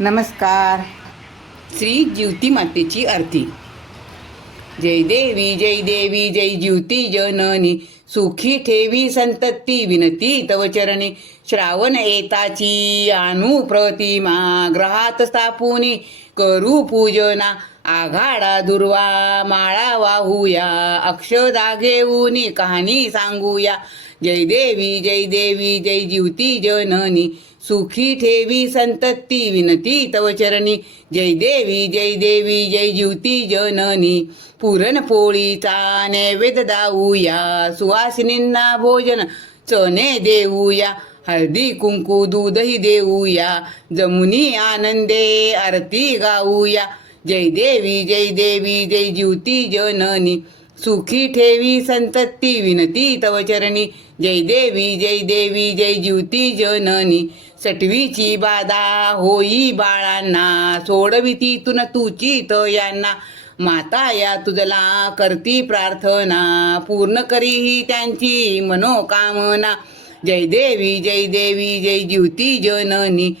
नमस्कार. श्री ज्योती मातेची आरती. जय देवी जय देवी जय ज्योती जननी. सुखी ठेवी संतती विनती तव चरणी. श्रावण येताची आणू प्रतिमा ग्रहात स्थापुनी. करू पूजना आघाडा दुर्वा माळा वाहूया अक्षदा घेऊनी कहाणी सांगूया. जय देवी जय देवी जय जीवती जननी सुखी ठेवी संतती विनती तव चरणी. जय देवी जय देवी जय जीवती जननी पुरणपोळीचा नैवेद्य दाऊया सुवासिनींना भोजन चणे देऊया. हळदी कुंकू दूधही देऊया. जमुनी आनंदे आरती गाऊया. जय देवी जय देवी जय ज्योती जननी सुखी ठेवी संतती विनती तव चरणी. जय देवी जय देवी जय ज्योती जननी. सटवीची बाधा होई बाळांना सोडविती तुन तुची यांना माता या तुझला करती प्रार्थना पूर्ण करीही त्यांची मनोकामना. जय देवी जय देवी जय ज्योती जननी.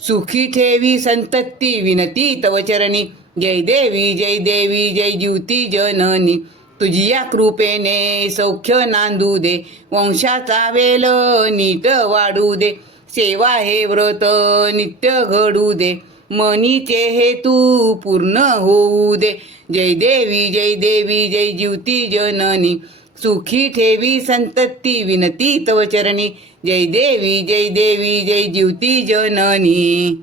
सुखी ठेवी संतती विनती तव चरणी. जय देवी जय देवी जय ज्युती जननी. तुझी या कृपेने सौख्य नांदू दे वंशाचा वेल नीट वाढू दे. सेवा हे व्रत नित्य घडू दे मनीचे हेतू पूर्ण होऊ दे. जय देवी जय देवी जय ज्युती जननी. सुखी ठेवी संतती विनती तव चरणी. जय देवी जय देवी जय ज्युती जननी.